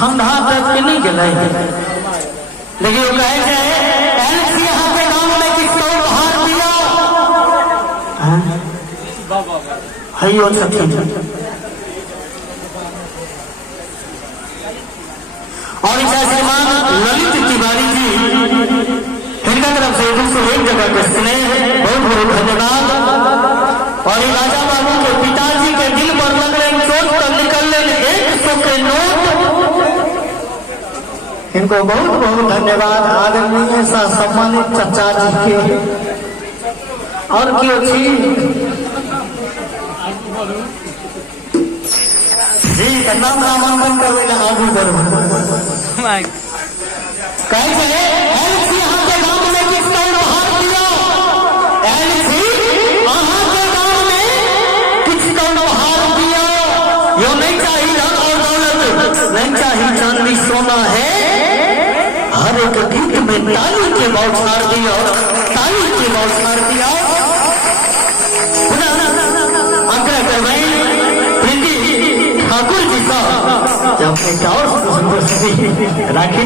ठंडा तक के नहीं गए, लेकिन वो कहे यहाँ के गांव में किसको उपहार दिया है वो और श्रीमान ललित तिवारी जी इनका तरफ से 101 जगह के स्नेह बहुत बहुत धन्यवाद। और राजा बाबू के पिताजी के दिल पर लग रहे चोट पर निकल रहे 100 के नोट, इनको बहुत बहुत धन्यवाद। आदरणीय सम्मानित चचा जी के और क्यों जी नाम नामांकन करवे आगू बढ़ो कैसे यहाँ के गांव में किसका उपहार दिया, यहाँ के गांव में किसका उपहार दिया। यो नहीं चाहिए धन और दौलत, नहीं चाहिए चांदी सोना है, हर एक गीत में ताली के बौछार दिया, ताली के बौछार दिया। आग्रह करवाई ठाकुर जी का अपने और राखी